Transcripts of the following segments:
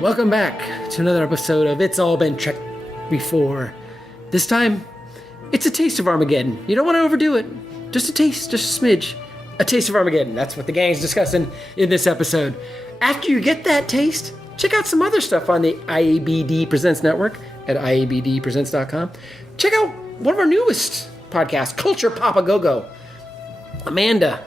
Welcome back to another episode of It's All Been Checked Before. This time, it's a taste of Armageddon. You don't want to overdo it. Just a taste, just a smidge. A taste of Armageddon. That's what the gang's discussing in this episode. After you get that taste, check out some other stuff on the IABD Presents network at IABDpresents.com. Check out one of our newest podcasts, Culture Papa Go-Go. Amanda,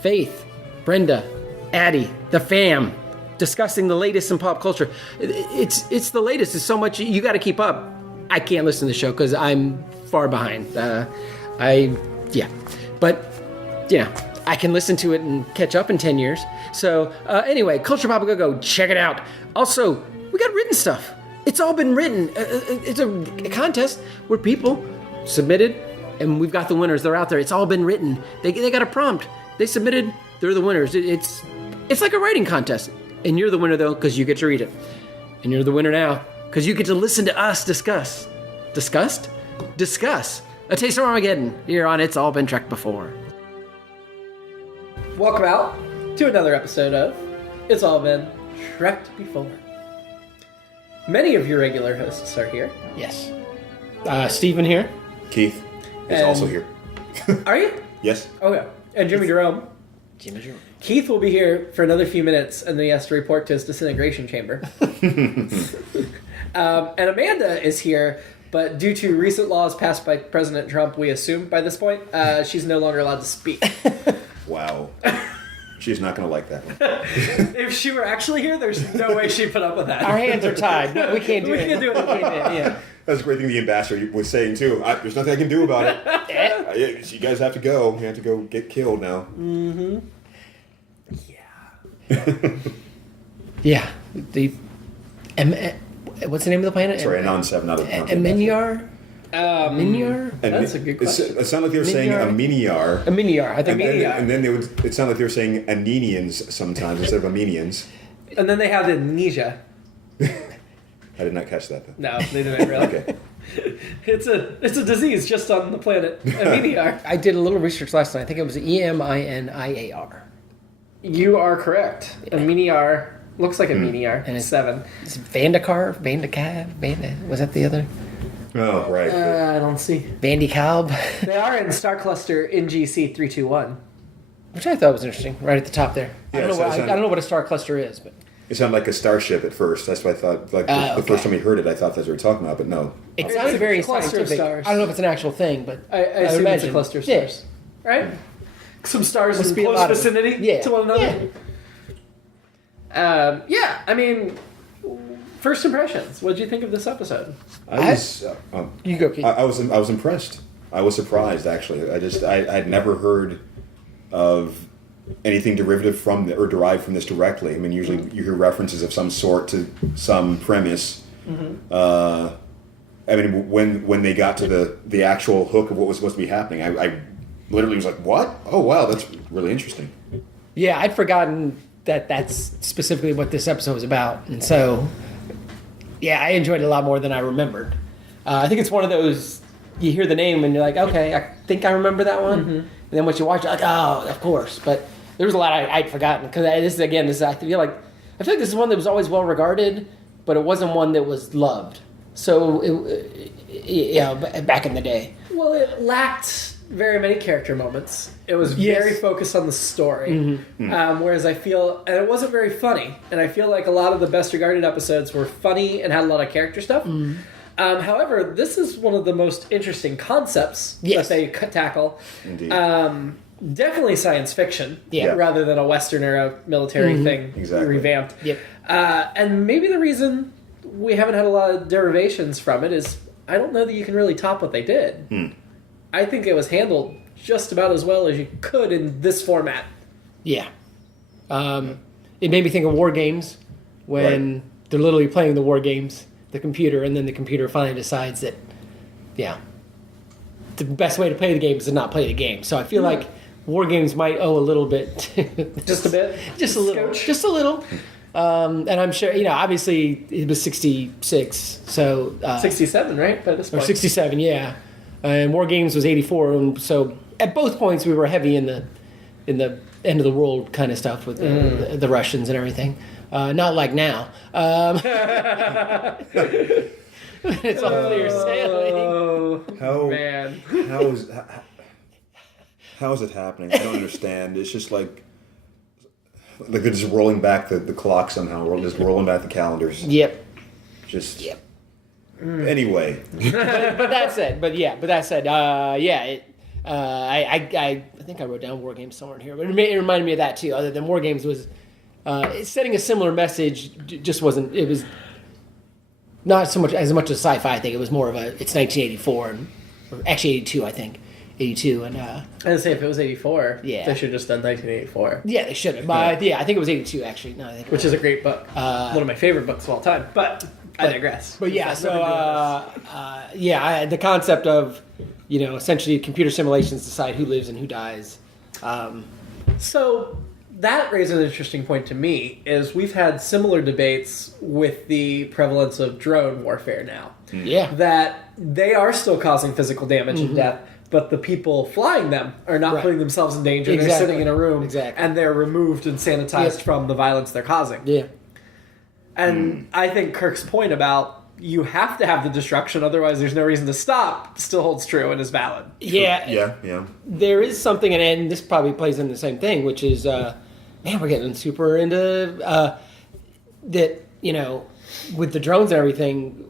Faith, Brenda, Addie, the fam, discussing the latest in pop culture. It's the latest. It's so much you got to keep up. I can't listen to the show because I'm far behind. But I can listen to it and catch up in 10 years. So anyway, Culture Papa Go-Go, check it out. Also, we got written stuff. It's all been written. It's a contest where people submitted, and we've got the winners. They're out there. It's all been written. They got a prompt. They submitted. They're the winners. It's like a writing contest. And you're the winner, though, because you get to read it. And you're the winner now because you get to listen to us discuss. Discuss. A Taste of Armageddon here on It's All Been Trekked Before. Welcome out to another episode of It's All Been Trekked Before. Many of your regular hosts are here. Yes. Stephen here. Keith is also here. Are you? Yes. Okay. And Jimmy-Jerome. Jimmy-Jerome. Keith will be here for another few minutes, and then he has to report to his disintegration chamber. And Amanda is here, but due to recent laws passed by President Trump, we assume by this point, she's no longer allowed to speak. Wow. She's not going to like that one. If she were actually here, there's no way she'd put up with that. Our hands are tied. We can't do it. We can't do it. Yeah. That's a great thing the ambassador was saying, too. There's nothing I can do about it. You guys have to go. You have to go get killed now. Mm-hmm. Yeah. What's the name of the planet? Sorry, Anon 7, not a Miniar? Miniar? That's a good question. It sounded like they were saying a Miniar. A Miniar. I think and then it sounded like they were saying Anenians sometimes instead of Amenians. And then they have amnesia. I did not catch that, though. No, they didn't really. Okay. It's a disease just on the planet. A miniar. I did a little research last night. I think it was EMINIAR. You are correct. A miniar looks like a miniar. And it's 7. It's Vandacav? Was that the other? Oh, right. I don't see. Vandicalb? They are in star cluster NGC 321. Which I thought was interesting, right at the top there. Yeah, I don't know what a star cluster is, but It sounded like a starship at first. That's what I thought. Like the first time we heard it, I thought that's what we were talking about, but no. it It's sounded a very cluster of scientific. stars. I don't know if it's an actual thing, but I assume it's a imagine. cluster of Yeah. stars. Right? Some stars Must in be a close lot of vicinity them. to one another. I mean, first impressions. What did you think of this episode? You go, Keith. I was impressed. I was surprised, actually. I'd never heard of anything derivative from or derived from this directly. I mean, usually you hear references of some sort to some premise. Mm-hmm. I mean, when they got to the actual hook of what was supposed to be happening, I literally was like, "What? Oh, wow, that's really interesting." Yeah, I'd forgotten that that's specifically what this episode was about, and so yeah, I enjoyed it a lot more than I remembered. I think it's one of those you hear the name and you're like, okay, I think I remember that one, and then once you watch it, like, oh, of course. But there was a lot I'd forgotten because I feel like this is one that was always well regarded, but it wasn't one that was loved. So back in the day. Well, it lacked very many character moments. It was very focused on the story. Whereas I feel, and it wasn't very funny, and I feel like a lot of the best regarded episodes were funny and had a lot of character stuff. However, this is one of the most interesting concepts that they tackle. Indeed. Definitely science fiction, Yeah. rather than a Western era military thing revamped. Yep. And maybe the reason we haven't had a lot of derivations from it is I don't know that you can really top what they did. I think it was handled just about as well as you could in this format. Yeah. It made me think of war games when they're literally playing the war games, the computer, and then the computer finally decides that, the best way to play the game is to not play the game. So I feel like war games might owe a little bit. Just a bit? Just a little. Scotch? Just a little. And I'm sure, obviously it was 66, so... 67, right? By this Or point. 67, yeah. And War Games was 84, and so at both points we were heavy in the in the end of the world kind of stuff with the Russians and everything. Not like now. It's all clear sailing. Man. How is it happening? I don't understand. It's just like they're just rolling back the clock somehow. We're just rolling back the calendars. Yep. Just Yep. Anyway. but that said, I think I wrote down War Games somewhere in here, but it reminded me of that too. Other than War Games was setting a similar message, just wasn't. It was not so much as much as sci-fi. I think it was more of a. It's 1984, or actually 82, I think. 82 and I was gonna say if it was 84, Yeah. they should have just done 1984. yeah, they should have. But I think it was 82 actually. No, I think it Which is a great book. One of my favorite books of all time. But I digress. But yeah, I've so never doing this. the concept of essentially computer simulations decide who lives and who dies. So that raises an interesting point to me, is we've had similar debates with the prevalence of drone warfare now. Yeah, That they are still causing physical damage and death, but the people flying them are not Right. putting themselves in danger. Exactly. They're sitting in a room Exactly. and they're removed and sanitized from the violence they're causing. yeah. And I think Kirk's point about you have to have the destruction, otherwise there's no reason to stop, still holds true and is valid. Yeah, Yeah. there is something, and this probably plays in the same thing, which is, man, we're getting super into that. With the drones and everything,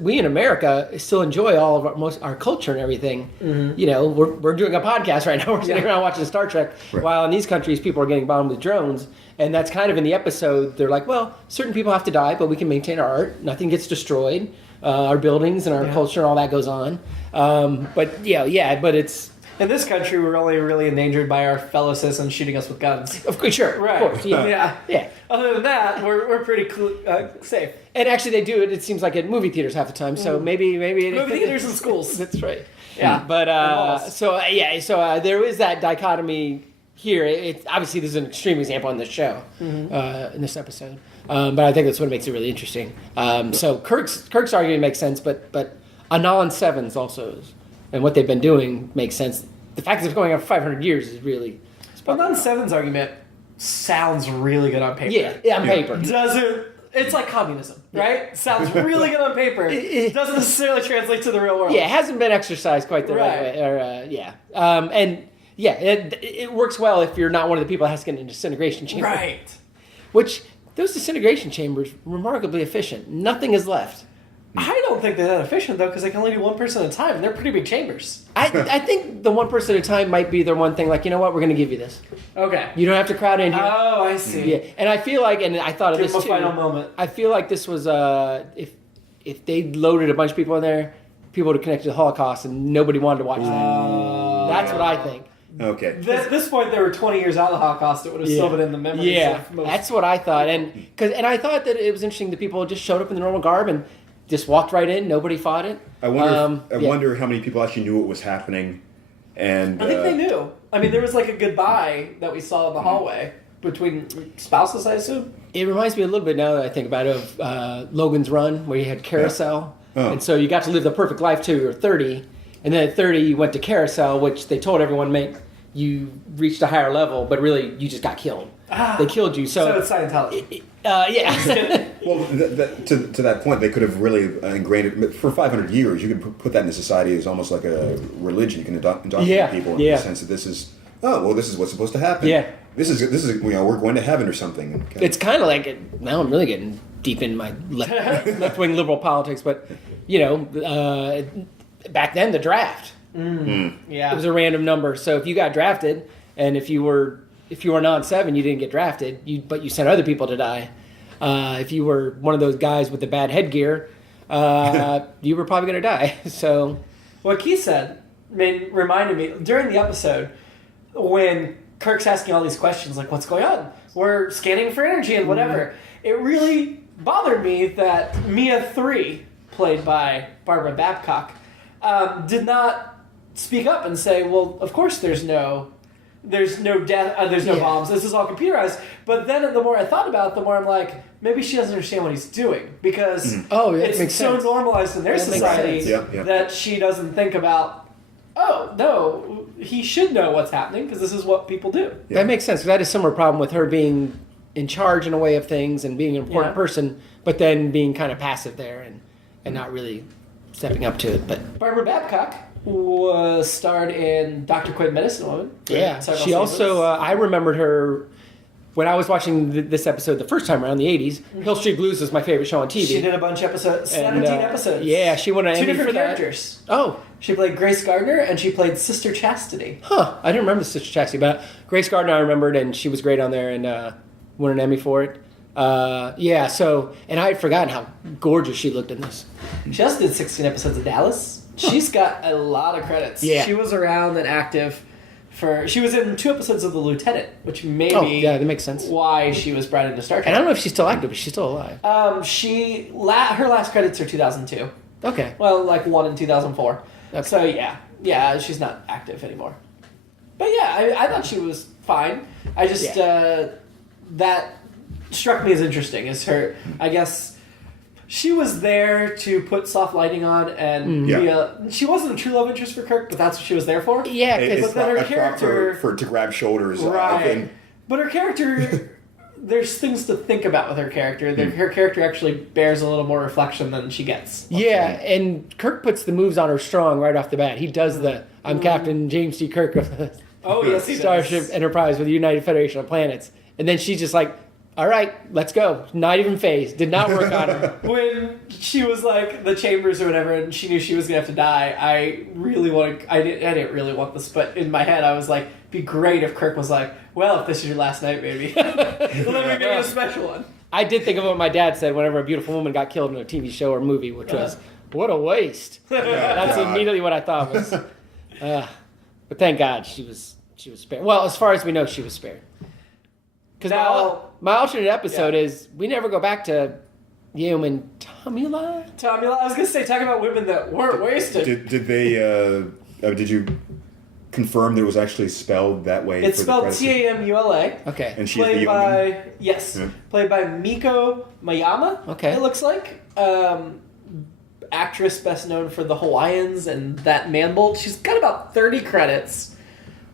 we in America still enjoy all of our culture and everything. We're doing a podcast right now. We're sitting around watching Star Trek, while in these countries people are getting bombed with drones. And that's kind of in the episode. They're like, well, certain people have to die, but we can maintain our art. Nothing gets destroyed. Our buildings and our culture and all that goes on. But it's. In this country, we're only really endangered by our fellow citizens shooting us with guns. Of course, sure. Right. Of course, yeah. Yeah. Other than that, we're pretty safe. And actually, they do it. It seems like at movie theaters half the time. So maybe Movie theaters and schools. That's right. Yeah. But malls. so there is that dichotomy here. It's obviously this is an extreme example on this show, in this episode. But I think that's what makes it really interesting. So Kirk's argument makes sense, but Anon Sevens also is, and what they've been doing makes sense. The fact that it's going on for 500 years is really. Anon Seven's argument sounds really good on paper. Yeah, on paper. It's like communism, right? Sounds really good on paper. It doesn't necessarily translate to the real world. Yeah, it hasn't been exercised quite the right way. It works well if you're not one of the people that has to get in a disintegration chamber. Right. Which, those disintegration chambers, remarkably efficient. Nothing is left. I don't think they're that efficient, though, because they can only do one person at a time, and they're pretty big chambers. I think the one person at a time might be their one thing, like, you know what, we're going to give you this. Okay. You don't have to crowd in here. Oh, I see. Yeah, and I feel like, and I thought of Give this them a too. final moment. I feel like this was, if they loaded a bunch of people in there, people would have connected to the Holocaust, and nobody wanted to watch that. That's what I think. Okay. At this point, they were 20 years out of the Holocaust. It would have still been in the memories of most. That's what I thought. And I thought that it was interesting that people just showed up in the normal garb and just walked right in. Nobody fought it. I wonder how many people actually knew what was happening. And I think they knew. I mean, there was like a goodbye that we saw in the hallway between spouses, I assume. It reminds me a little bit, now that I think about it, of Logan's Run, where you had Carousel. Oh. And so you got to live the perfect life till you were 30. And then at 30, you went to Carousel, which they told everyone meant you reached a higher level, but really you just got killed. They killed you. So it's Scientology. Yeah. Well, to that point, they could have really ingrained it. For 500 years, you could put that in a society as almost like a religion. You can indoctrinate people in the sense that this is what's supposed to happen. Yeah. This is we're going to heaven or something. It's kind of like, now I'm really getting deep in my left-wing liberal politics, but, back then, the draft. Yeah. It was a random number. So if you got drafted, and if you were non-7, you didn't get drafted, but you sent other people to die. If you were one of those guys with the bad headgear, you were probably going to die. So what Keith said reminded me during the episode when Kirk's asking all these questions, like, what's going on? We're scanning for energy and whatever. It really bothered me that Mia 3, played by Barbara Babcock, did not speak up and say, well, of course there's no death, there's no bombs, this is all computerized. But then the more I thought about it, the more I'm like, maybe she doesn't understand what he's doing, because it's so normalized in their society that she doesn't think about, oh, no, he should know what's happening because this is what people do. That makes sense. 'Cause I had a similar problem with her being in charge in a way of things and being an important person, but then being kind of passive there and not really stepping up to it. But Barbara Babcock was starred in Dr. Quinn, Medicine Woman. yeah, several she also, seasons. I remembered her when I was watching this episode the first time around in the 80s. Hill Street Blues was my favorite show on TV. She did a bunch of episodes, 17 episodes. Yeah, she won an Two Emmy different for that. characters. Oh, She played Grace Gardner and she played Sister Chastity. huh. I didn't remember Sister Chastity, but Grace Gardner I remembered, and she was great on there and won an Emmy for it. Yeah, so, and I had forgotten how gorgeous she looked in this. She also did 16 episodes of Dallas. She's got a lot of credits. Yeah. She was around and active she was in 2 episodes of The Lieutenant, which may Oh, be yeah, that makes sense. why she was brought into Star Trek. And I don't know if she's still active, but she's still alive. Her last credits are 2002. Okay. Well, like one in 2004. Okay. So yeah, she's not active anymore. But yeah, I thought she was fine. I just that struck me as interesting. Is her? I guess she was there to put soft lighting on, and she wasn't a true love interest for Kirk, but that's what she was there for. Yeah, It's but then her a prop character to grab shoulders. right. But her character. There's things to think about with her character. Her character actually bears a little more reflection than she gets. Yeah, and Kirk puts the moves on her strong right off the bat. He does I'm Captain James T. Kirk of the Oh, yes, he does. Starship Enterprise with the United Federation of Planets. And then she's just like, all right, let's go. Not even phased. Did not work on her. When she was like the chambers or whatever, and she knew she was gonna have to die, I didn't really want this, but in my head I was like, be great if Kirk was like, well, if this is your last night, baby, let me make it a special one. I did think of what my dad said whenever a beautiful woman got killed in a TV show or movie, which was, what a waste. That's immediately what I thought was. But thank God she was spared. Well, as far as we know, she was spared. Because my alternate episode is we never go back to Yeom and Tamila. I was gonna say, talking about women that weren't wasted. Did they? Did you confirm that it was actually spelled that way? It's for spelled the credits? Tamula. Okay. And she's the Yeoman? Played by Miko Mayama. Okay. It looks like actress best known for The Hawaiians and That Man Bolt. She's got about 30 credits.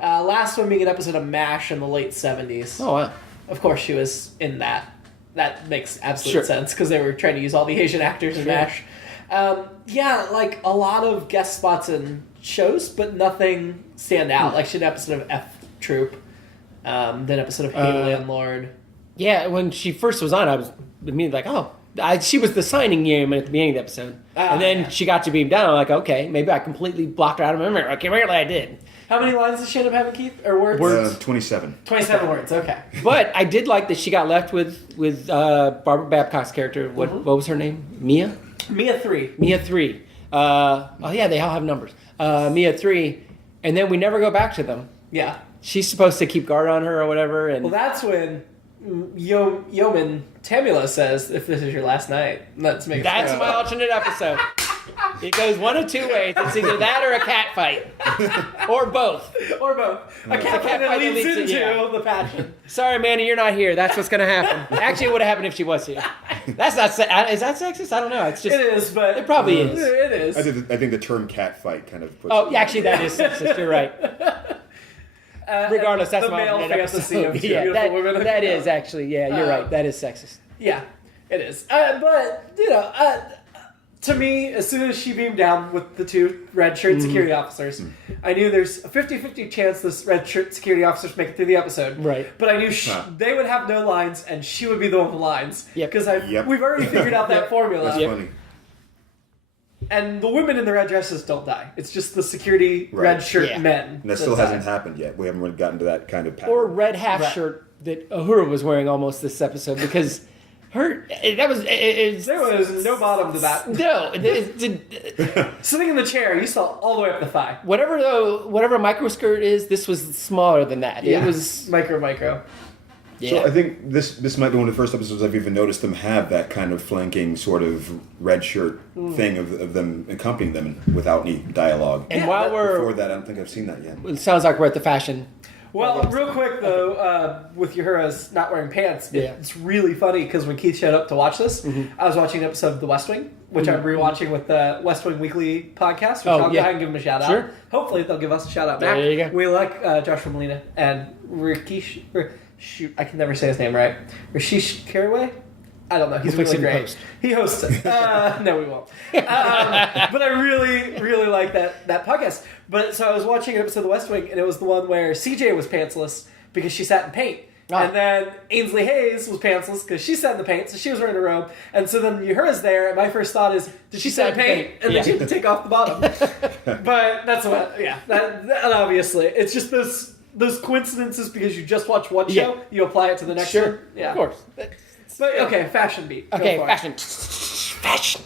Last one being an episode of MASH in the late 70s. Oh, wow. Of course, she was in that. That makes absolute sense because they were trying to use all the Asian actors in MASH. Like a lot of guest spots in shows, but nothing stand out. Like she did an episode of F Troop, then an episode of Hey Landlord. Yeah, when she first was on, I was immediately like, she was the signing Yeoman at the beginning of the episode. And then she got to beam down. I'm like, okay, maybe I completely blocked her out of my memory. Okay, apparently I did. How many lines did she end up having, Keith? Or words? 27. 27 words, okay. But I did like that she got left with Barbara Babcock's character. What was her name? Mia? Mia 3. Mia 3. They all have numbers. Mia 3. And then we never go back to them. Yeah. She's supposed to keep guard on her or whatever. And well, that's when Yeoman Tamula says, if this is your last night, let's make it that's true. my alternate episode. It goes one of two ways. It's either that or a cat fight. Or both. Or both. A cat fight that leads into the passion. Sorry, Manny, you're not here. That's what's going to happen. Actually, it would have happened if she was here. That's not... Is that sexist? I don't know. It's just... It is, but... It probably is. It is. I think the term cat fight kind of puts actually, that is sexist. You're right. Regardless, that's the my male alternate fantasy episode. of beautiful women. That is actually... Yeah, you're right. That is sexist. Yeah, it is. But, to me, as soon as she beamed down with the 2 red shirt security officers, I knew there's a 50-50 chance this red shirt security officers make it through the episode. Right. But I knew they would have no lines, and she would be the one with the lines. Yep. Because we've already figured out that formula. That's funny. And the women in the red dresses don't die. It's just the security red shirt men. And that still hasn't happened yet. We haven't really gotten to that kind of pattern. Or red half shirt that Uhura was wearing almost this episode because... There was no bottom to that. No. Sitting in the chair, you saw all the way up the thigh. Whatever a microskirt is, this was smaller than that. Yeah. It was... Micro. Yeah. So I think this might be one of the first episodes I've even noticed them have that kind of flanking sort of red shirt thing of them accompanying them without any dialogue. And Before that, I don't think I've seen that yet. It sounds like we're at the fashion. Well, real quick though, with Uhura's not wearing pants, Yeah. it's really funny because when Keith showed up to watch this, I was watching an episode of The West Wing, which I'm rewatching with the West Wing Weekly podcast, which I'll go ahead and give them a shout out. Sure. Hopefully they'll give us a shout out back. There you go. We like Joshua Molina and Rikish. Shoot, I can never say his name right. Rashish Caraway? I don't know. He's We'll fix really it in great. post. He hosts it. No, we won't. But I really, really like that podcast. But so I was watching an episode of The West Wing, and it was the one where CJ was pantsless because she sat in paint. Oh. And then Ainsley Hayes was pantsless because she sat in the paint, so she was wearing a robe. And so then Uhura's there, and my first thought is, did she sit in paint? And then she had to take off the bottom. But that's what, that obviously. It's just those coincidences because you just watch one show, you apply it to the next one. Yeah. Of course. But, okay, fashion beat. Go Okay, for it. fashion.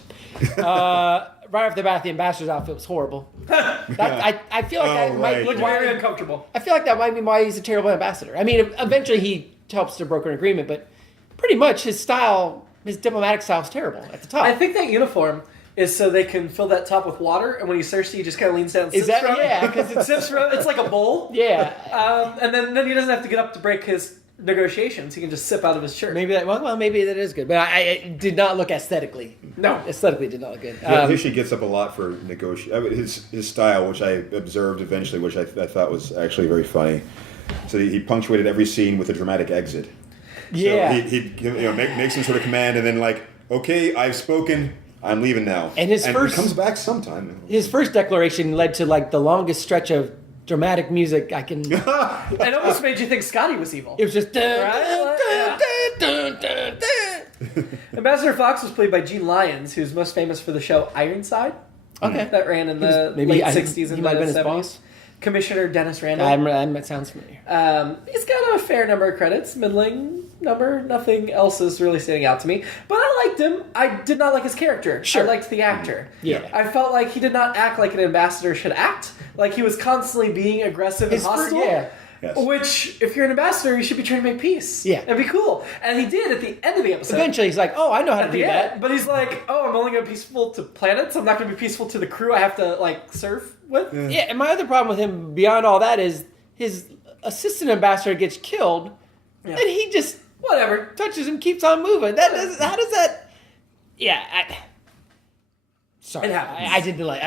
Right off the bat, the ambassador's outfit was horrible. I feel like that might Looked very uncomfortable. I feel like that might be why he's a terrible ambassador. I mean, eventually he helps to broker an agreement, but pretty much his diplomatic style is terrible at the top. I think that uniform is so they can fill that top with water, and when he's thirsty, he just kind of leans down and sips from it. Yeah, because It sips from it. It's like a bowl. Yeah. And then he doesn't have to get up to break his negotiations. He can just sip out of his shirt. Maybe maybe that is good, but it did not look aesthetically. No. Aesthetically did not look good. He usually gets up a lot for his style, which I observed eventually, which I thought was actually very funny. So he punctuated every scene with a dramatic exit. Yeah. So he make some sort of command, and then like, okay, I've spoken, I'm leaving now. And he comes back sometime. His first declaration led to like the longest stretch of dramatic music I can. It almost made you think Scotty was evil. It was just. Ambassador Fox was played by Gene Lyons, who's most famous for the show Ironside. Okay. That ran in the late 60s and he might have been his 70s. boss. Commissioner Dennis Randall. That sounds familiar. He's got a fair number of credits, middling number. Nothing else is really standing out to me. But I liked him. I did not like his character. Sure. I liked the actor. Yeah. I felt like he did not act like an ambassador should act. Like he was constantly being aggressive and hostile. Yes. Which, if you're an ambassador, you should be trying to make peace. Yeah. And be cool. And he did at the end of the episode. Eventually, he's like, "Oh, I know how to At do the that." end. But he's like, oh, I'm only going to be peaceful to planets. I'm not going to be peaceful to the crew I have to, like, surf with. Yeah, and my other problem with him, beyond all that, is his assistant ambassador gets killed, and he just Whatever. touches him, keeps on moving. How does that? Yeah, sorry, It happens. I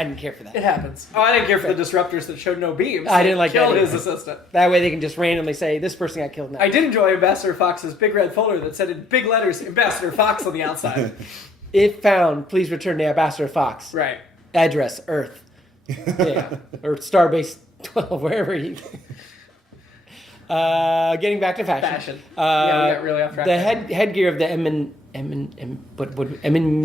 didn't care for that. It happens. Oh, I didn't care for the disruptors that showed no beams. I didn't like that Killed either. his assistant. That way, they can just randomly say this person got killed now. I did enjoy Ambassador Fox's big red folder that said in big letters Ambassador Fox on the outside. If found, please return to Ambassador Fox. Right. Address Earth. Yeah, or Starbase 12, wherever you. Getting back to fashion. Yeah, we got really off track. The headgear of the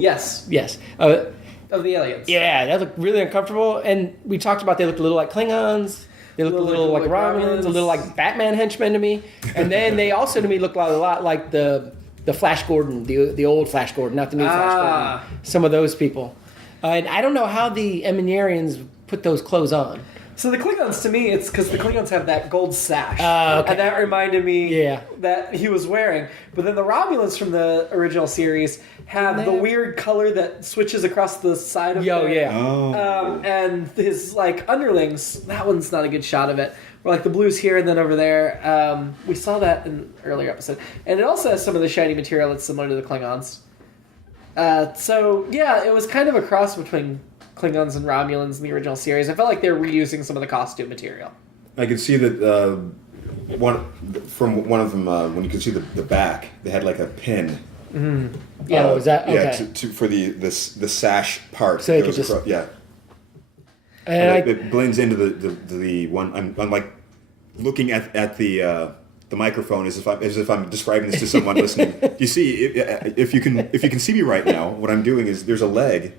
Yes. Yes. Of the aliens. Yeah, that looked really uncomfortable. And we talked about they looked a little like Klingons. They looked a little like Romulans, a little like Batman henchmen to me. And then they also to me looked a lot like the Flash Gordon, the old Flash Gordon, not the new Flash Gordon. Some of those people. And I don't know how the Eminarians put those clothes on. So the Klingons, to me, it's because the Klingons have that gold sash. Okay. And that reminded me Yeah. that he was wearing. But then the Romulans from the original series have the weird color that switches across the side of their... Oh. And his, like, underlings, that one's not a good shot of it. Where, like, the blue's here and then over there. We saw that in an earlier episode. And it also has some of the shiny material that's similar to the Klingons. So, yeah, it was kind of a cross between Klingons and Romulans in the original series. I felt like they were reusing some of the costume material. I could see that one of them when you could see the back, they had like a pin. Mm-hmm. Yeah, was that okay? Yeah, for the sash part. So you could just And it blends into the one. I'm like looking at the microphone as if I'm describing this to someone listening. You see, if you can see me right now, what I'm doing is there's a leg.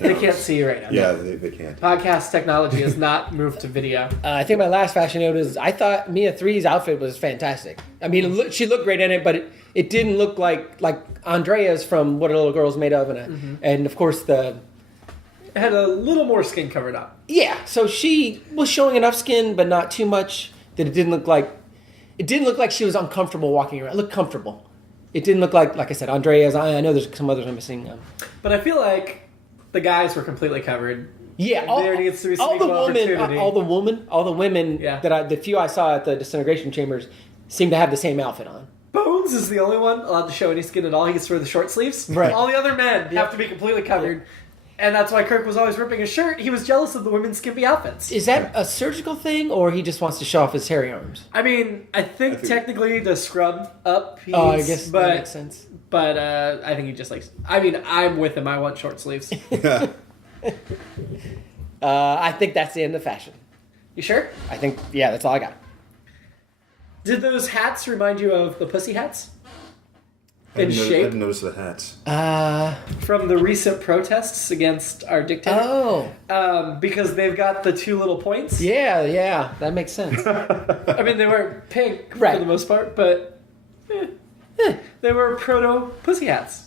They can't see you right now. Yeah, they can't. Podcast technology has not moved to video. I think my last fashion note is I thought Mia 3's outfit was fantastic. I mean, she looked great in it, but it didn't look like Andrea's from What a Little Girl's Made Of, and of course It had a little more skin covered up. Yeah, so she was showing enough skin, but not too much that it didn't look like she was uncomfortable walking around. It looked comfortable. It didn't look like I said, Andrea's. I know there's some others I'm missing. But I feel like the guys were completely covered. Yeah, There needs to be some equal opportunity. all the women the few I saw at the disintegration chambers seem to have the same outfit on. Bones is the only one allowed to show any skin at all. He gets to wear the short sleeves. Right. All the other men have to be completely covered. And that's why Kirk was always ripping his shirt. He was jealous of the women's skimpy outfits. Is that a surgical thing, or he just wants to show off his hairy arms? I mean, I think technically to scrub up, I guess that makes sense. But I think he just likes... I mean, I'm with him. I want short sleeves. I think that's the end of fashion. You sure? I think, that's all I got. Did those hats remind you of the pussy hats? I didn't notice the hats. From the recent protests against our dictator. Oh. Because they've got the two little points. Yeah, that makes sense. I mean, they weren't pink for Right. the most part, but they were proto-pussy hats.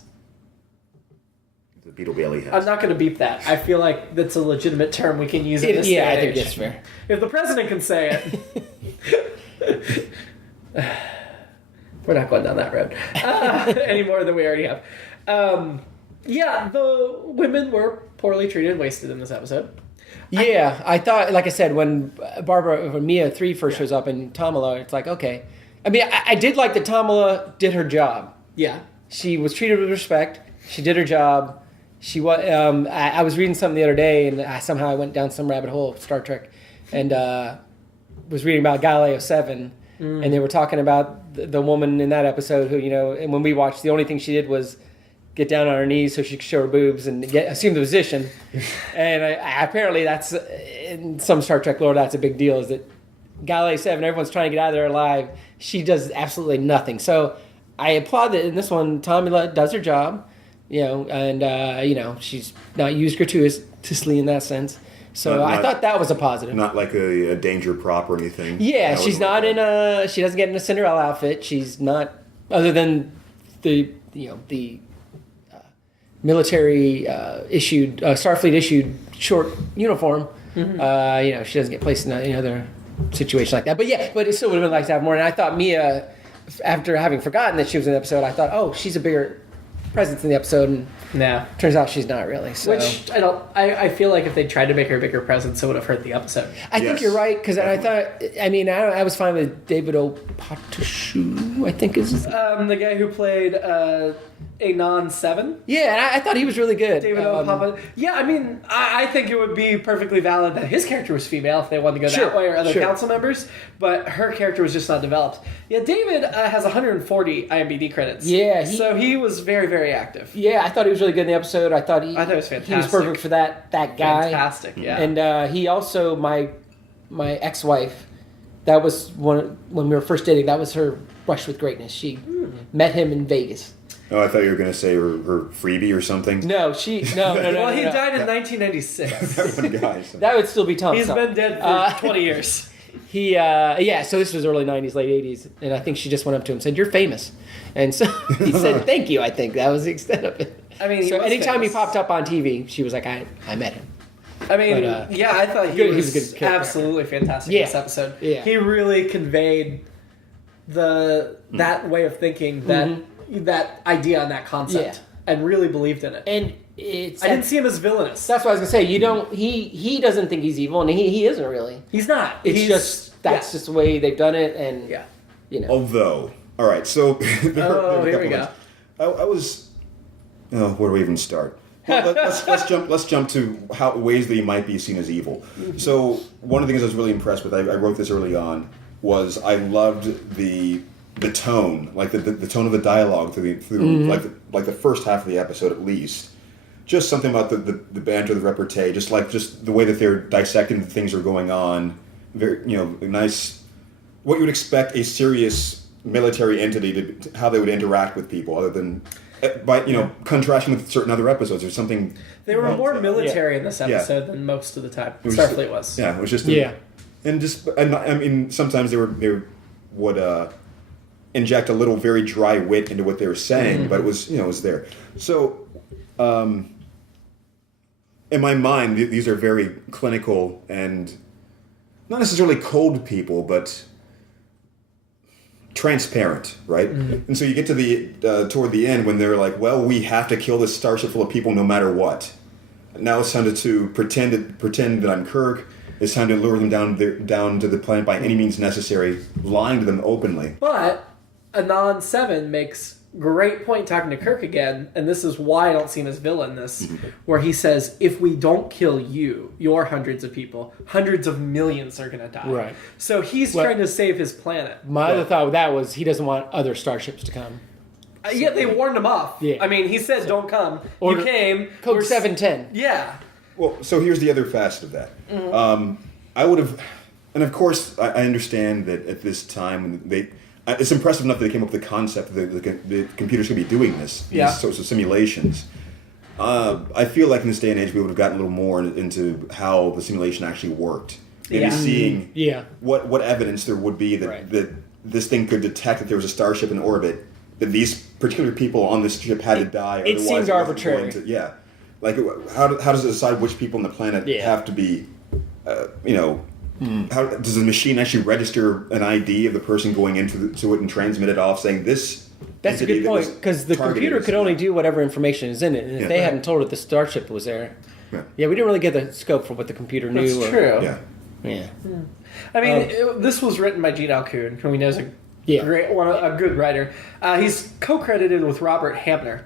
The Beetle Bailey hats. I'm not going to beep that. I feel like that's a legitimate term we can use in this day and I think age. that's fair. If the president can say it... We're not going down that road any more than we already have. The women were poorly treated and wasted in this episode. Yeah, I thought, like I said, when Mia 3 first shows up in Tamala, it's like, okay. I mean, I did like that Tamala did her job. Yeah. She was treated with respect. She did her job. She was. I was reading something the other day, and somehow I went down some rabbit hole of Star Trek, and was reading about Galileo 7. And they were talking about the woman in that episode who, and when we watched, the only thing she did was get down on her knees so she could show her boobs and assume the position. And apparently that's, in some Star Trek lore, that's a big deal, is that Galileo 7, everyone's trying to get out of there alive. She does absolutely nothing. So I applaud that in this one, Tamila does her job, and, she's not used gratuitously in that sense. So I thought that was a positive. Not like a danger prop or anything. Yeah, she's not she doesn't get in a Cinderella outfit. She's not, other than the military issued, Starfleet issued short uniform. Mm-hmm. She doesn't get placed in any other situation like that. But it still would have been nice to have more. And I thought Mia, after having forgotten that she was in the episode, I thought, oh, she's a bigger presence in the episode, and turns out she's not really. So. Which I feel like if they tried to make her a bigger presence, it would have hurt the episode. I think you're right, because I thought, I was fine with David Opatashu, I think is the guy who played Anon 7. Yeah, and I thought he was really good. David Opapa. Yeah, I think it would be perfectly valid that his character was female if they wanted to go that way, or other council members, but her character was just not developed. Yeah, David has 140 IMDb credits. Yeah. So he was very, very active. Yeah, I thought he was really good in the episode. I thought he was fantastic. He was perfect for that guy. Fantastic, yeah. And he also, my ex-wife, that was when we were first dating, that was her brush with greatness. She met him in Vegas. Oh, I thought you were going to say her freebie or something. No. Well, he died in 1996. That one guy. So. That would still be Tom. He's been dead for 20 years. So this was early 90s, late 80s, and I think she just went up to him and said, "You're famous." And so he said, "Thank you." I think that was the extent of it. So anytime he popped up on TV, she was like, I met him. I thought he was a good absolutely fantastic in this episode. Yeah. He really conveyed that way of thinking, that idea and that concept, and really believed in it. And I didn't see him as villainous. That's what I was gonna say. You don't. He doesn't think he's evil, and he isn't really. He's not. It's that's just the way they've done it, and Although, all right, so here we go. I was. Oh, where do we even start? Well, let's jump to ways that he might be seen as evil. Mm-hmm. So one of the things I was really impressed with, I wrote this early on, was I loved the tone, like the tone of the dialogue through like the first half of the episode at least. Just something about the banter, the repartee, just the way that they're dissecting the things that are going on. Very, nice. What you would expect a serious military entity to how they would interact with people, other than by contrasting with certain other episodes or something. They were more military in this episode than most of the time. Starfleet was. Yeah, it was just and sometimes they would inject a little very dry wit into what they were saying, but it was it was there. So in my mind, these are very clinical and not necessarily cold people, but transparent, right? Mm-hmm. And so you get to the toward the end when they're like, well, we have to kill this starship full of people no matter what. Now it's time to pretend that I'm Kirk. It's time to lure them down to the planet by any means necessary, lying to them openly. But Anon 7 makes great point talking to Kirk again, and this is why I don't see him as villain this, where he says, if we don't kill you, your hundreds of people, hundreds of millions are going to die. Right. So he's trying to save his planet. My other thought with that was he doesn't want other starships to come. Yeah, they warned him off. Yeah. I mean, he said, don't come. Or you came. Code 710. Yeah. Well, so here's the other facet of that. I would have, and of course, I understand that at this time it's impressive enough that they came up with the concept that the computers could be doing these sorts of simulations. I feel like in this day and age we would have gotten a little more into how the simulation actually worked. Maybe seeing what evidence there would be that this thing could detect that there was a starship in orbit, that these particular people on this ship had to die. It seems arbitrary. Like how does it decide which people on the planet have to be, how does the machine actually register an ID of the person going into it and transmit it off saying this? That's a good point, because the computer could only do whatever information is in it, and if they hadn't told it the starship was there, we didn't really get the scope for what the computer knew. That's true. Yeah. I mean, this was written by Gene Alcoon, who we know is a good writer. He's co-credited with Robert Hamner,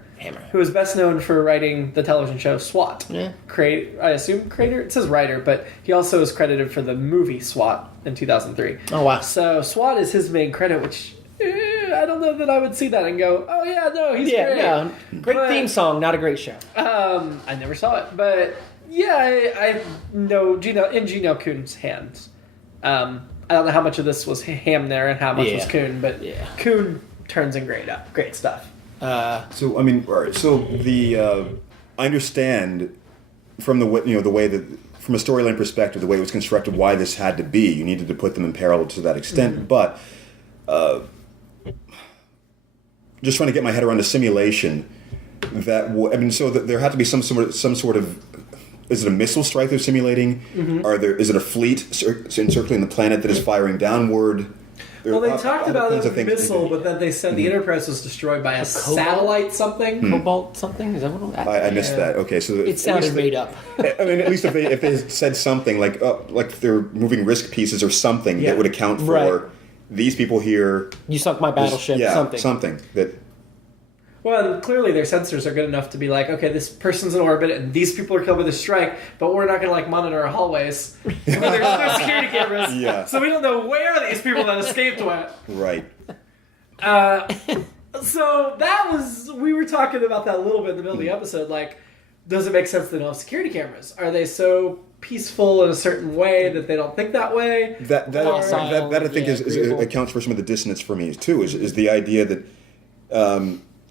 who is best known for writing the television show SWAT. I assume creator. It says writer, but he also is credited for the movie SWAT in 2003. Oh wow! So SWAT is his main credit, which I don't know that I would see that and go, oh yeah, no, he's great. Yeah, great theme song, not a great show. I never saw it, but I know in Gene Alcoon's hands. I don't know how much of this was Ham there and how much was Coon, but Coon turns in great stuff. So I mean, all right. So I understand from the way that from a storyline perspective, the way it was constructed, why this had to be. You needed to put them in parallel to that extent, but just trying to get my head around a simulation so that there had to be some sort of. Is it a missile strike they're simulating? Is it a fleet encircling the planet that is firing downward? Well, they talked about a missile, but then they said the Enterprise was destroyed by a satellite something. Cobalt something? Is that what it was? I missed that. Okay, so it sounded made up. I mean, at least if they said something like they're moving risk pieces or something that would account for these people here. You sunk my battleship. Something that. Well, and clearly their sensors are good enough to be like, okay, this person's in orbit and these people are killed with a strike, but we're not going to monitor our hallways. There's no security cameras, so we don't know where these people that escaped went. Right. So we were talking about that a little bit in the middle of the episode. Like, does it make sense they don't have security cameras? Are they so peaceful in a certain way that they don't think that way? That I think is accounts for some of the dissonance for me too. Is the idea that.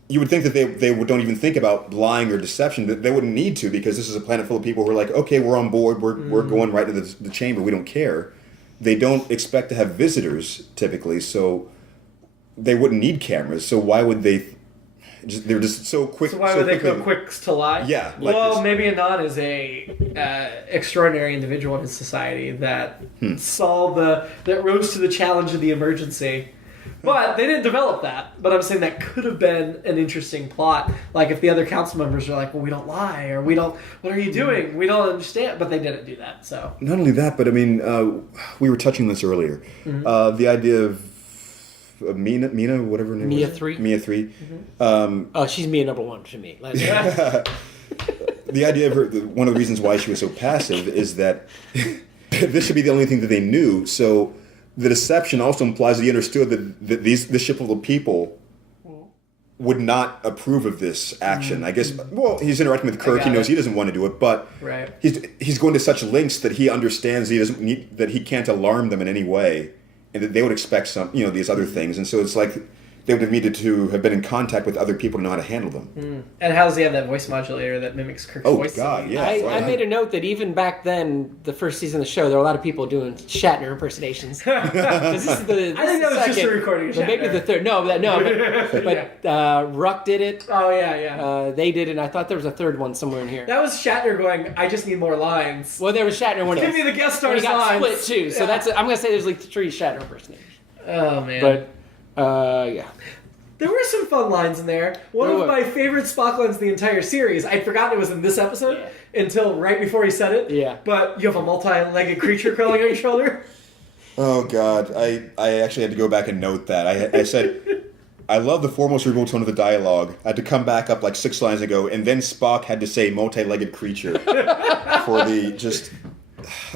You would think that they don't even think about lying or deception. That they wouldn't need to, because this is a planet full of people who are like, okay, we're on board. We're going right to the chamber. We don't care. They don't expect to have visitors typically, so they wouldn't need cameras. So why would they? They're just so quick. So why would they go quick to lie? Yeah. Maybe Anon is a extraordinary individual in his society that that rose to the challenge of the emergency. But they didn't develop that. But I'm saying that could have been an interesting plot. Like if the other council members are like, well, we don't lie, or what are you doing? We don't understand. But they didn't do that, so. Not only that, but I mean, we were touching this earlier. The idea of Mina, whatever her name Mia was. 3. Mia 3. She's Mia number 1 to me. The idea of her, one of the reasons why she was so passive is that this should be the only thing that they knew, so... The deception also implies that he understood that this ship full of people would not approve of this action. I guess. Well, he's interacting with Kirk. He knows he doesn't want to do it, but he's going to such lengths that he understands that he can't alarm them in any way, and that they would expect these other things. And so it's like they would have needed to have been in contact with other people to know how to handle them. And how does he have that voice modulator that mimics Kirk's voice? Oh, God, yeah. I made a note that even back then, the first season of the show, there were a lot of people doing Shatner impersonations. I think that was just a recording of Shatner. Maybe the third. But Ruck did it. Oh, yeah. They did it, and I thought there was a third one somewhere in here. That was Shatner going, I just need more lines. Well, there was Shatner when Give me the guest stars he got lines. split, too. So I'm going to say there's like 3 Shatner impersonations. Oh, man. But, There were some fun lines in there. One of my favorite Spock lines in the entire series. I'd forgotten it was in this episode until right before he said it. Yeah. But you have a multi-legged creature crawling on your shoulder. Oh God, I actually had to go back and note that. I said, I love the formal cerebral tone of the dialogue. I had to come back up like 6 lines ago, and then Spock had to say multi-legged creature for the just.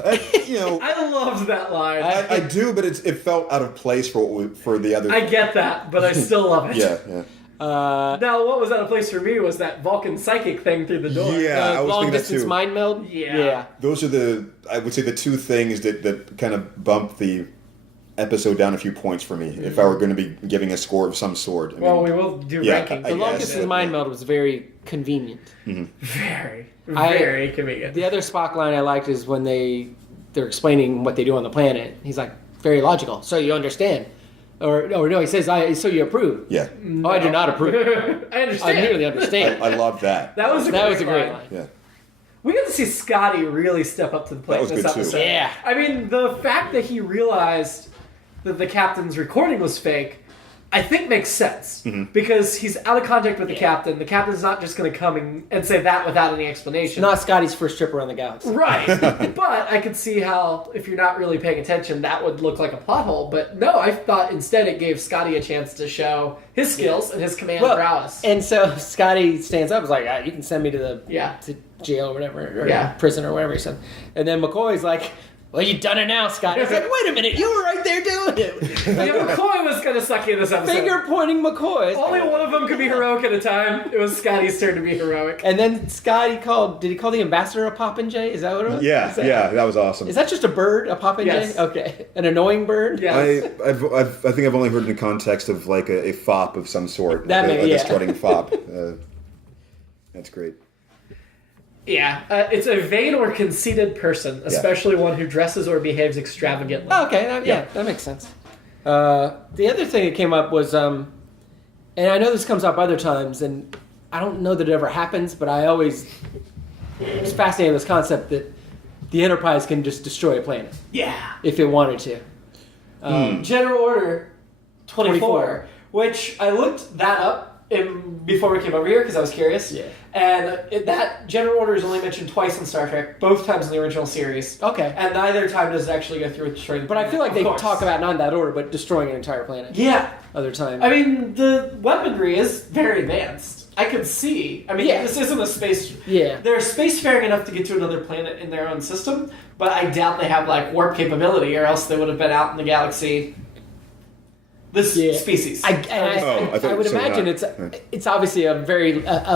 I loved that line. I do, but it felt out of place for the other. I get that, but I still love it. Yeah. Now, what was out of place for me was that Vulcan psychic thing through the door. Yeah, I was long thinking that distance too. mind meld. Yeah. Those are I would say the 2 things that kind of bump the episode down a few points for me. If I were going to be giving a score of some sort. We will do rankings. The long distance mind meld was very convenient. Very convenient. The other Spock line I liked is when they're explaining what they do on the planet. He's like, very logical. So you understand. Or no, he says, so you approve. Yeah. Oh, I do not approve. I understand. I merely understand. I love that. That was a great line. Yeah. We got to see Scotty really step up to the plate That was in this good, too. episode. Yeah. I mean, the fact that he realized that the captain's recording was fake, I think makes sense. Because he's out of contact with the captain. The captain's not just going to come and say that without any explanation. Not Scotty's first trip around the galaxy. Right. But I could see how, if you're not really paying attention, that would look like a plot hole. But no, I thought instead it gave Scotty a chance to show his skills and his command prowess. And so Scotty stands up, is like, you can send me to to jail or whatever, or prison or whatever he said. And then McCoy's like, well, you done it now, Scotty. I was like, wait a minute, you were right there doing it. Yeah, McCoy was kind of sucky in this episode. Finger pointing McCoy. Only one of them could be heroic at a time. It was Scotty's turn to be heroic. And then Scotty did he call the ambassador a popinjay? Is that what it was? Yeah, that was awesome. Is that just a bird, a popinjay? Yes. Okay. An annoying bird? Yes. I think I've only heard it in the context of like a fop of some sort. A strutting fop. That's great. Yeah, it's a vain or conceited person, especially one who dresses or behaves extravagantly. Oh, okay, that makes sense. The other thing that came up was, and I know this comes up other times, and I don't know that it ever happens, but I always was fascinated with this concept that the Enterprise can just destroy a planet. Yeah. If it wanted to. General Order 24, which I looked that up before we came over here because I was curious. Yeah. And that General Order is only mentioned twice in Star Trek, both times in the original series. Okay. And neither time does it actually go through with destroying the But planet. I feel like they talk about, not in that order, but destroying an entire planet. Yeah. Other times. I mean, the weaponry is very advanced. I could see. I mean, this isn't a space... Yeah. They're spacefaring enough to get to another planet in their own system, but I doubt they have, like, warp capability, or else they would have been out in the galaxy... This species. I would imagine it's obviously a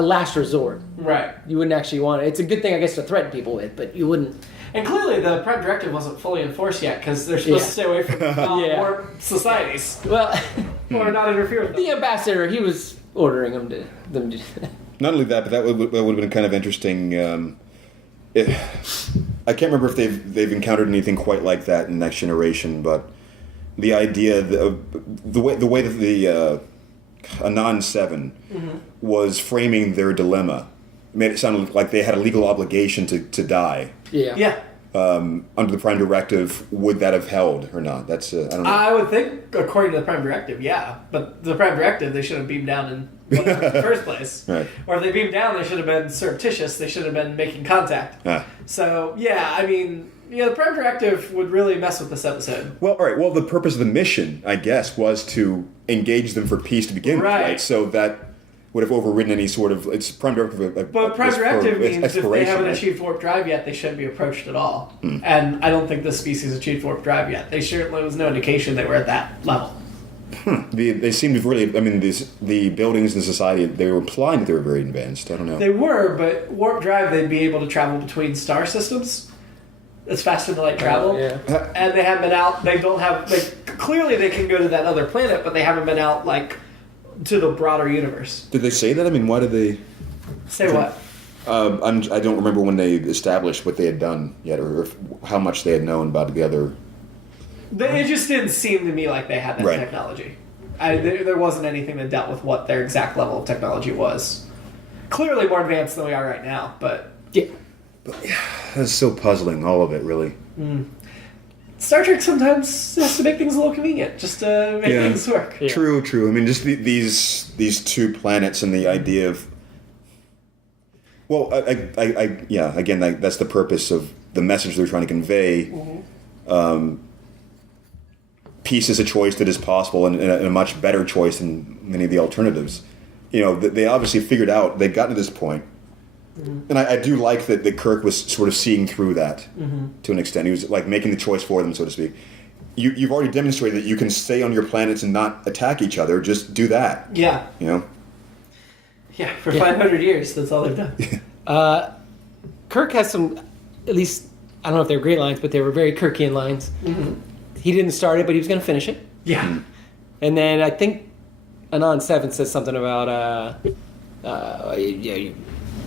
last resort. Right. You wouldn't actually want it. It's a good thing, I guess, to threaten people with, but you wouldn't. And clearly the Prime Directive wasn't fully enforced yet, because they're supposed to stay away from warp societies. Well, or not interfere with them. The ambassador, he was ordering them to do that. Not only that, but that would have been kind of interesting. I can't remember if they've encountered anything quite like that in Next Generation, but the idea, the way that the Anon 7 was framing their dilemma made it sound like they had a legal obligation to die. Yeah. Yeah. Under the Prime Directive, would that have held or not? That's I don't know. I would think, according to the Prime Directive, yeah. But the Prime Directive, they should have beamed down in the first place. Right. Or if they beamed down, they should have been surreptitious. They should have been making contact. Ah. So, yeah, I mean... Yeah, the Prime Directive would really mess with this episode. Well, all right. Well, the purpose of the mission, I guess, was to engage them for peace to begin with, right? So that would have overridden any sort of... It's Prime Directive... But Prime Directive means if they haven't right? achieved warp drive yet, they shouldn't be approached at all. And I don't think this species achieved warp drive yet. There was no indication they were at that level. They seem to really... I mean, the buildings in society, they were implying that they were very advanced. I don't know. They were, but warp drive, they'd be able to travel between star systems. It's faster than light travel. Yeah. And they haven't been out... They don't have... Clearly they can go to that other planet, but they haven't been out, to the broader universe. Did they say that? I mean, why did they... Say what? I don't remember when they established what they had done yet, or how much they had known about the other... It just didn't seem to me like they had that technology. There wasn't anything that dealt with what their exact level of technology was. Clearly more advanced than we are right now, but... Yeah. That's so puzzling, all of it, really. Star Trek sometimes has to make things a little convenient just to make things work. Yeah. True. I mean, just these two planets and the idea of. Well, again, that's the purpose of the message they're trying to convey. Peace is a choice that is possible and a much better choice than many of the alternatives. They obviously figured out, they'd gotten to this point. And I do like that Kirk was sort of seeing through that to an extent. He was like making the choice for them, so to speak. You've already demonstrated that you can stay on your planets and not attack each other. Just do that. Yeah. Yeah, for 500 years, that's all they've done. Kirk has some, at least, I don't know if they were great lines, but they were very Kirkian lines. He didn't start it, but he was going to finish it. Yeah. And then I think Anon 7 says something about,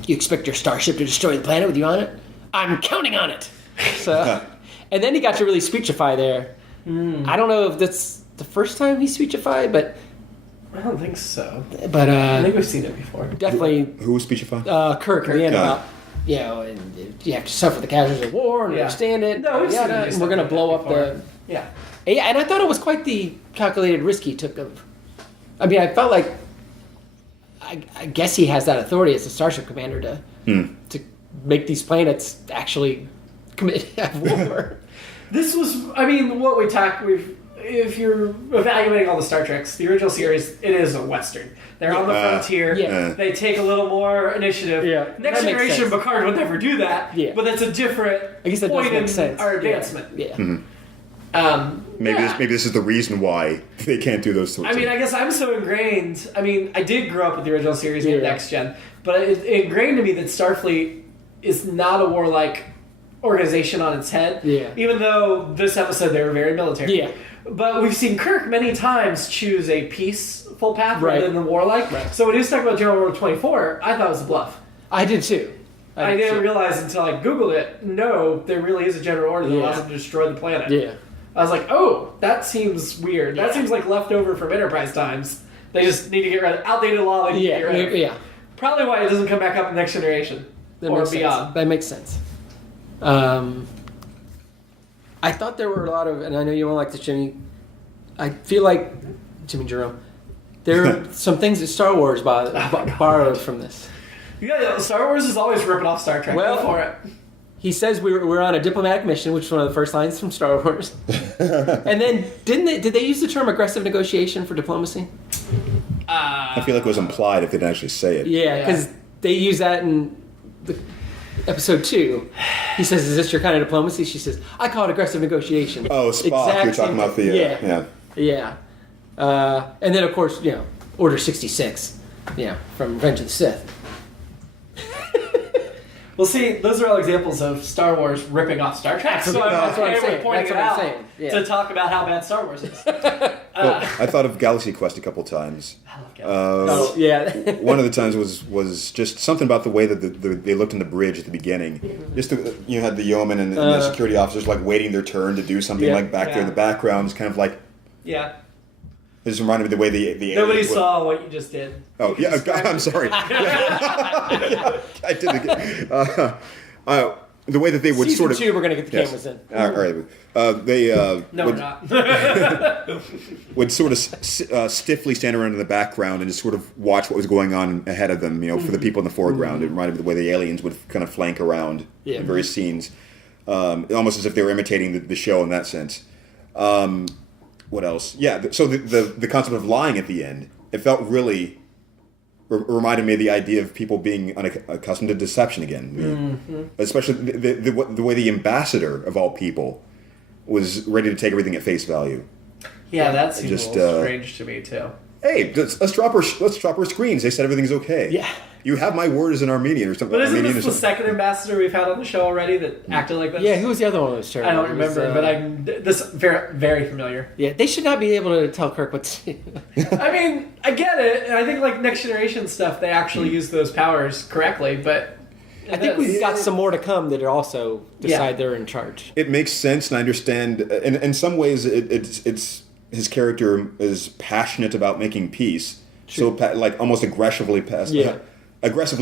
you expect your starship to destroy the planet with you on it? I'm counting on it! So, and then he got to really speechify there. I don't know if that's the first time he speechified, but... I don't think so. But I think we've seen it before. Definitely... Who was speechifying? Kirk at the end about, and you have to suffer the casualties of war and understand it. No, we've seen it. And we're going to blow up the... Yeah. Yeah, and I thought it was quite the calculated risk he took of... I mean, I felt like... I guess he has that authority as a starship commander to make these planets actually have war. This was, I mean, what we talked, if you're evaluating all the Star Treks, the original series, it is a Western. They're on the frontier. They take a little more initiative. Next Generation, Picard would never do that. But that's a different point in our advancement. Maybe this is the reason why they can't do those sorts. I mean, I guess I'm so ingrained. I mean, I did grow up with the original series and Next Gen, but it ingrained to me that Starfleet is not a warlike organization on its head. Even though this episode they were very military. But we've seen Kirk many times choose a peaceful path rather than warlike. So when he was talking about General Order 24, I thought it was a bluff. I did too. I didn't realize until I Googled it. No, there really is a General Order that allows them to destroy the planet. I was like, oh, that seems weird. That seems like leftover from Enterprise times. They just need to get rid of outdated law. They need to get rid of. Probably why it doesn't come back up in Next Generation or beyond. That makes sense. I thought there were a lot of, and I know you don't like this, Jimmy. I feel like Jimmy-Jerome. There are some things that Star Wars borrowed from this. Yeah, Star Wars is always ripping off Star Trek. Go for it. He says we're on a diplomatic mission, which is one of the first lines from Star Wars. And then did they use the term aggressive negotiation for diplomacy? I feel like it was implied if they didn't actually say it. Yeah, because they use that in episode 2. He says, "Is this your kind of diplomacy?" She says, "I call it aggressive negotiation." Oh, Spock, you're talking about the and then of course Order 66, from Revenge of the Sith. Well, see, those are all examples of Star Wars ripping off Star Trek. So that's what I'm saying. Pointing it out to talk about how bad Star Wars is. I thought of Galaxy Quest a couple times. I love Galaxy Quest. One of the times was just something about the way that they looked in the bridge at the beginning. Just you had the yeoman and the security officers like waiting their turn to do something like back there in the background. It's kind of like It just reminded me of the way the nobody saw what you just did. Oh yeah, I'm sorry. I did again. The way that they would Season sort of 2, we're going to get the cameras in. All right, they no, we're not. would sort of stiffly stand around in the background and just sort of watch what was going on ahead of them. For the people in the foreground, it reminded me of the way the aliens would kind of flank around in various scenes, almost as if they were imitating the show in that sense. What else? Yeah, so the concept of lying at the end, it felt really reminded me of the idea of people being accustomed to deception again. Especially the way the ambassador of all people was ready to take everything at face value. Yeah, that seems a little strange to me too. Hey, let's drop our screens. They said everything's okay. Yeah. You have my word as an Armenian or something. But isn't this the second ambassador we've had on the show already that acted like this? Yeah, who was the other one that was terrible? I don't remember, but this very, very familiar. Yeah, they should not be able to tell Kirk what to do. I mean, I get it, and I think like Next Generation stuff, they actually use those powers correctly, but I think we've got some more to come that also decide they're in charge. It makes sense, and I understand. In some ways, it's his character is passionate about making peace, so like almost aggressively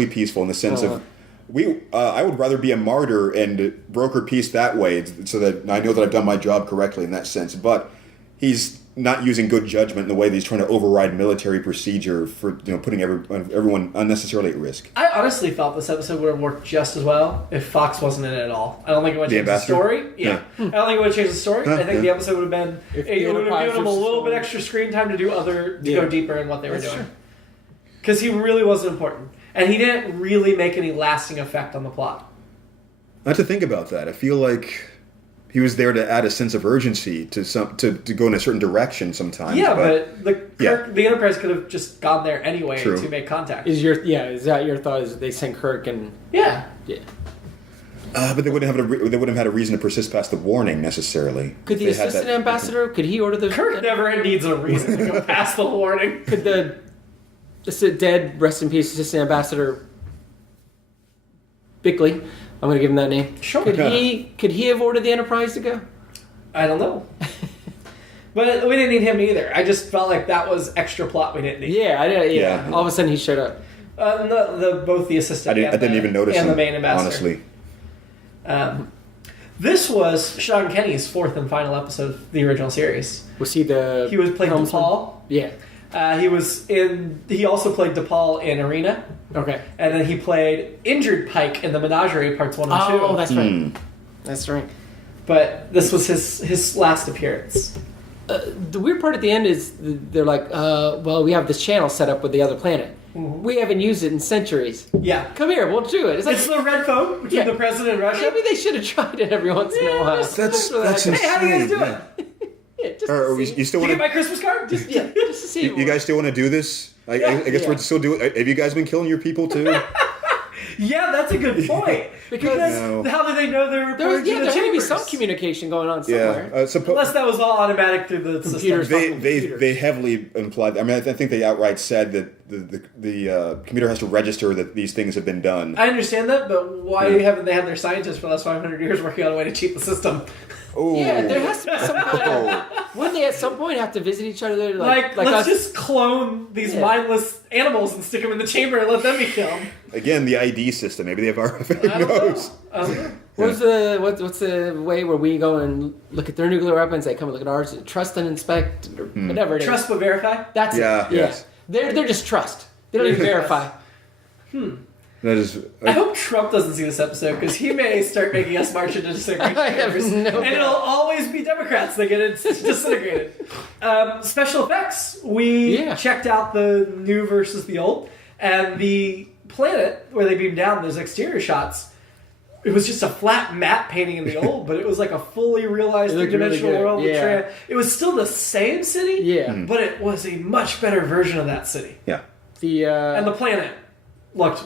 peaceful in the sense of I would rather be a martyr and broker peace that way, so that I know that I've done my job correctly in that sense. But he's not using good judgment in the way that he's trying to override military procedure for putting everyone unnecessarily at risk. I honestly felt this episode would have worked just as well if Fox wasn't in it at all. I don't think it would change the story. Yeah. I don't think it would change the story. I think the episode would have been... It would have given them a little bit extra screen time to go deeper in what they were doing. Because he really wasn't important. And he didn't really make any lasting effect on the plot. I have to think about that. I feel like he was there to add a sense of urgency to go in a certain direction sometimes. Yeah, but the Enterprise could have just gone there anyway to make contact. Is that your thought? Is they sent Kirk and yeah. But they wouldn't have had a reason to persist past the warning necessarily. Could the assistant ambassador? Could he order the? Kirk never needs a reason to go past the warning. Could the dead, rest in peace, assistant ambassador Bickley? I'm going to give him that name. Sure. Could he have ordered the Enterprise to go? I don't know. But we didn't need him either. I just felt like that was extra plot we didn't need. Yeah. All of a sudden he showed up. Both the assistant I didn't even notice and him, the main ambassador. Honestly. This was Sean Kenny's fourth and final episode of the original series. Was he the... He was playing DePaul. Yeah. He also played DePaul in Arena. Okay. And then he played injured Pike in the Menagerie Parts 1 and 2. Oh, that's right. That's right. But this was his last appearance. The weird part at the end is they're like, well, we have this channel set up with the other planet. Mm-hmm. We haven't used it in centuries. Yeah. Come here, we'll do it. It's the red phone between the president and Russia. Maybe they should have tried it every once in a while. That's insane. Hey, how do you guys do it? You still Did want you get my Christmas card? Just to see. You guys still want to do this? I guess we're still doing. Have you guys been killing your people too? Yeah, that's a good point. Because how do they know they're reporting to the there had to be chambers? some communication going on somewhere. Yeah, unless that was all automatic through the computers. system. They heavily implied. I mean, I think they outright said that the computer has to register that these things have been done. I understand that, but why haven't they had their scientists for the last 500 years working on a way to cheat the system? Oh. Yeah, there has to be some kind of... Wouldn't they at some point have to visit each other? Like let's just clone these mindless animals and stick them in the chamber and let them be killed. Again, the ID system. Maybe they have our... Who knows? What's the way where we go and look at their nuclear weapons? They come and look at ours, trust and inspect, or whatever it is. Trust but verify? That's it. Yes. They're just trust. They don't even verify. That is. I hope Trump doesn't see this episode because he may start making us march into disintegration chambers, and it'll always be Democrats that get it disintegrated. Special effects. We checked out the new versus the old, and the planet where they beamed down those exterior shots. It was just a flat matte painting in the old, but it was like a fully realized three-dimensional world. Yeah. It was still the same city, but it was a much better version of that city. Yeah. And the planet looked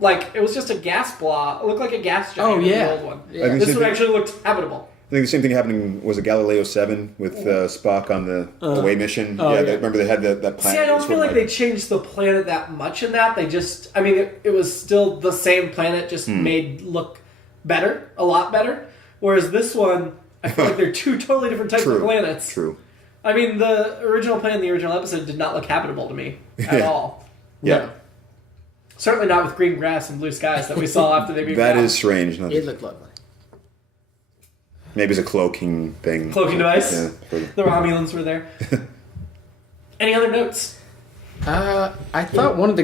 like it was just a gas blob. It looked like a gas giant in the old one. Yeah. This one actually looked habitable. I think the same thing happening was a Galileo 7 with Spock on the away mission. Remember they had that planet. See, I don't feel like they changed the planet that much in that. They just, I mean, it was still the same planet, just made look better, a lot better. Whereas this one, I feel like they're two totally different types of planets. True. I mean, the original planet in the original episode did not look habitable to me at all. Yeah. No. Certainly not with green grass and blue skies that we saw after they beamed That down. is strange. It looked lovely. Maybe it's a cloaking thing. Cloaking device? Yeah. The Romulans were there. Any other notes? I thought one of the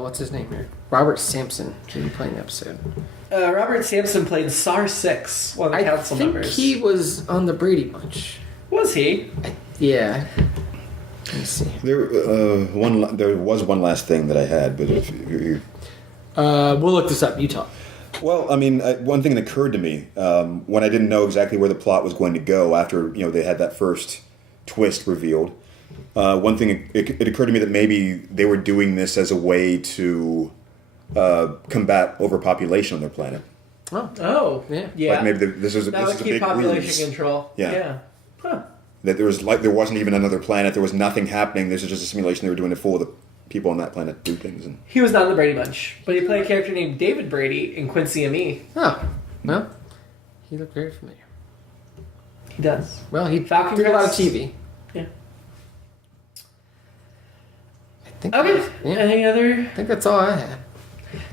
what's his name here? Robert Sampson should be playing the episode. Robert Sampson played SAR 6, one of the council members. I think he was on the Brady Bunch. Was he? Yeah. Let me see. There was one last thing that I had, but if you we'll look this up. You talk. Well, I mean, one thing that occurred to me when I didn't know exactly where the plot was going to go after they had that first twist revealed. One thing it occurred to me that maybe they were doing this as a way to combat overpopulation on their planet. Oh, yeah. Like maybe this is a big population ruse. control. Yeah. Huh. That there wasn't even another planet. There was nothing happening. This is just a simulation they were doing to fool the people on that planet do things. And he was not in the Brady Bunch, but he played a character named David Brady in Quincy M.E. Oh, well, he looked very familiar. He does. Well, he did Falcon a lot of Crest. TV. Yeah. I think. Okay. Any other? I think that's all I had.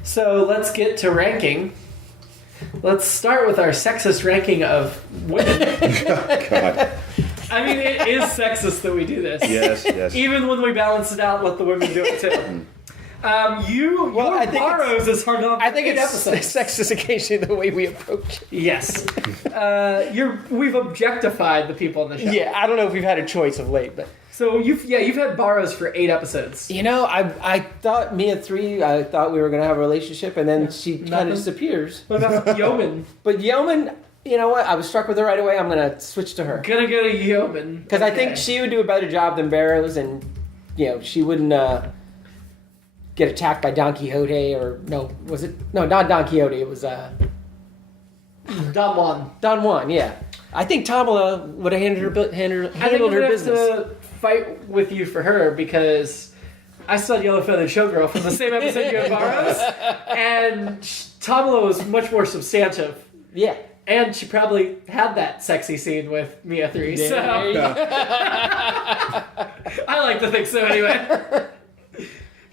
So let's get to ranking. Let's start with our sexist ranking of women. God. I mean, it is sexist that we do this. Yes. Even when we balance it out, let the women do it too. Your borrows is hard enough. I think it's episodes. sexist occasionally the way we approach it. Yes. We've objectified the people in the show. Yeah, I don't know if we've had a choice of late, but So you've had borrows for 8 episodes. you know, I thought Mia 3, I thought we were going to have a relationship, and then she kind Nothing? of disappears. What about Yeoman? But Yeoman, you know what? I was struck with her right away. I'm going to switch to her. Gonna go to Yeoman. Because I think she would do a better job than Barrows, and, you know, she wouldn't get attacked by Don Quixote, or, no, was it? No, not Don Quixote. It was Don Juan. Don Juan, yeah. I think Tamala would have handled I think her I'm business. to fight with you for her because I saw Yellow Feathered Showgirl from the same episode you had borrows, and Tamala was much more substantive. Yeah. And she probably had that sexy scene with Mia 3, so I like to think so anyway.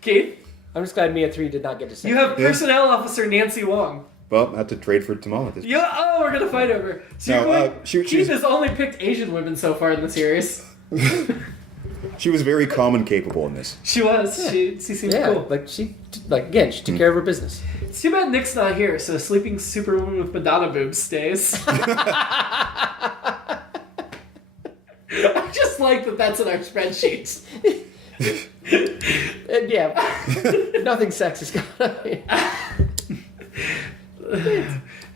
Keith? I'm just glad Mia 3 did not get to say You have personnel officer Nancy Wong. Well, I have to trade for Tamala at this point. We're gonna fight over. So No, Keith has only picked Asian women so far in the series. She was very calm and capable in this. She was. Yeah. She seemed Yeah, cool. she took care of her business. It's too bad Nick's not here, so Sleeping Superwoman with Madonna boobs stays. I just like that that's in our spreadsheets. And yeah, nothing sexist going on.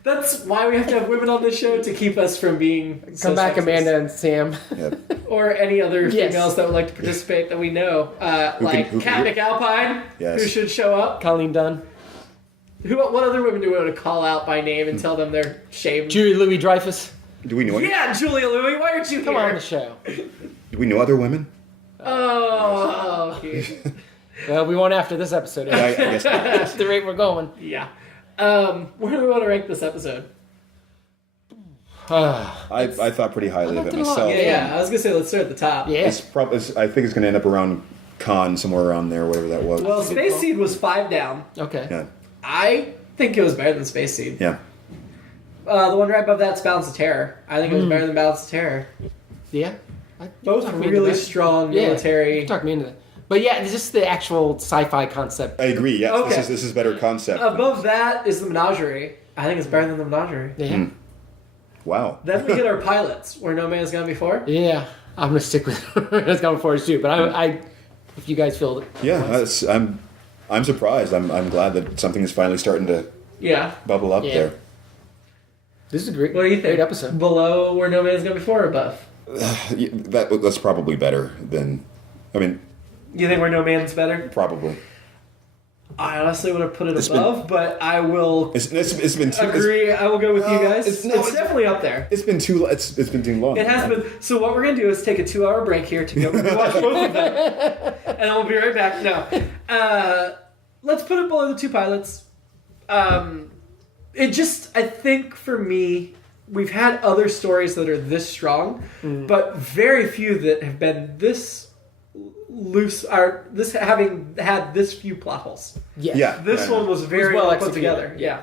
That's why we have to have women on this show, to keep us from being Come back, sexist. Amanda and Sam. Yeah. Or any other Yes. females that would like to participate that we know. who Kat can- McAlpine, Yes. who should show up. Colleen Dunn. What other women do we want to call out by name and tell them they're shamed? Julie Louis Dreyfus. Do we know any? Yeah, Julia Louis, why aren't you Come here? on the show. Do we know other women? Oh, Keith. Well, we won't after this episode. I guess not. That's the rate we're going. Yeah. Where do we want to rank this episode? I thought pretty highly of it I liked it a lot. myself. Yeah, I was going to say let's start at the top. Yeah. I think it's going to end up around Khan, somewhere around there, whatever that was. Well, Space Seed was 5 down. Okay. Yeah. I think it was better than Space Seed. Yeah. The one right above that's Balance of Terror. I think it was better than Balance of Terror. Yeah. Both Talk me into really that. strong Yeah. military. Talk me into that. But yeah, it's just the actual sci-fi concept. I agree. Yes. Okay. This is better concept. Above that is the Menagerie. I think it's better than the Menagerie. Yeah. Wow. Then we get our pilots, Where No Man's Gone Before. Yeah. I'm gonna stick with that's going forward too. But I if you guys feel it. Yeah. I'm surprised. I'm glad that something is finally starting to Yeah. bubble up Yeah. there. This is a great. What do you think? Great episode. Below Where No Man's Gone Before or above? Yeah, that's probably better than. I mean, You think Where No Man's better? probably. I honestly would have put it It's been- above, but I will It's been too. agree. I will go with you guys. it's- It's, no, it's- definitely up there. It's been too. It's been too long. It has been. So what we're gonna do is take a 2-hour break here to go watch both of them, and then we'll be right back. No, let's put it below the 2 pilots. It just, I think for me, we've had other stories that are this strong, but very few that have been this loose. Are this having had this few plot holes? Yes. Yeah. This one was very well well put executed. together. Yeah,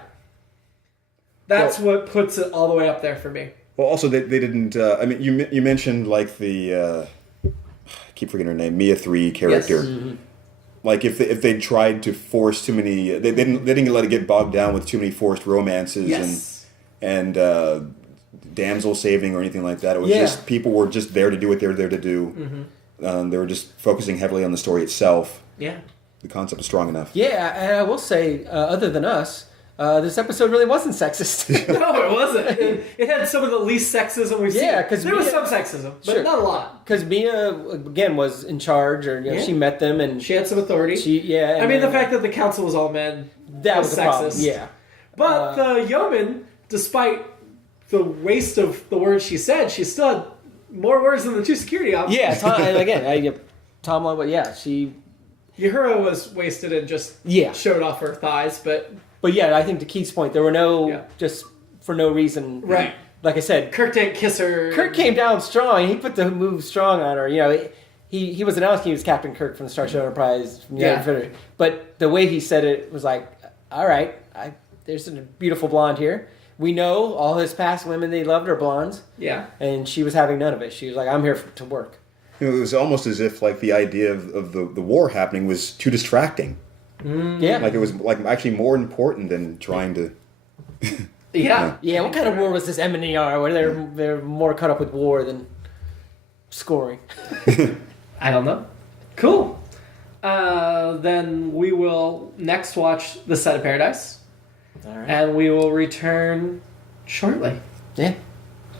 that's what puts it all the way up there for me. Well, also they didn't. I mean, you mentioned like the. I keep forgetting her name, Mia 3 character. Yes. Mm-hmm. Like if they tried to force too many, they didn't let it get bogged down with too many forced romances Yes. and damsel saving or anything like that. It was Yeah. just people were just there to do what they were there to do. They were just focusing heavily on the story itself. Yeah. The concept was strong enough. Yeah, and I will say, other than us, this episode really wasn't sexist. No, it wasn't. It had some of the least sexism we've seen. Yeah, 'cause there was Mia- some sexism, but Sure. not a lot. Because Mia, again, was in charge, or Yeah. she met them, and She had some authority. yeah. I mean, the fact that the council was all men that was the sexist. problem. Yeah. But the yeoman, despite the waste of the words she said, she still had more words than the 2 security officers. Yeah, and again, Tom, but yeah, she. Uhura was wasted and just Yeah. showed off her thighs, but But yeah, I think to Keith's point, there were no Yeah. just for no reason. Right. Like I said, Kirk didn't kiss her. Kirk came down strong. He put the move strong on her. You know, he was announced he was Captain Kirk from the Starship Enterprise. From the Yeah. United Federation. But the way he said it was like, all right, there's a beautiful blonde here. We know all his past women they loved are blondes. Yeah. And she was having none of it. She was like, I'm here to work. It was almost as if like the idea of the war happening was too distracting. Yeah. Like it was like actually more important than trying to. Yeah. Yeah, what kind of war was this M&ER where they're more caught up with war than scoring? I don't know. Cool. Then we will next watch The Side of Paradise. All right. And we will return shortly. Yeah.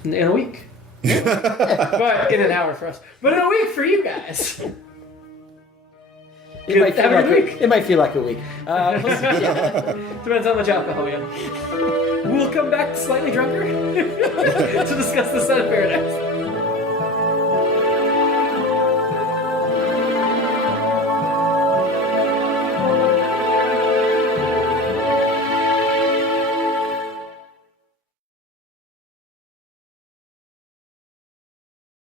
In a week. But in an hour for us. But in a week for you guys. It might feel Have a like good week. It might feel like a week. We'll see. Yeah. Depends how much alcohol we have. We'll come back slightly drunker to discuss The Side of Paradise.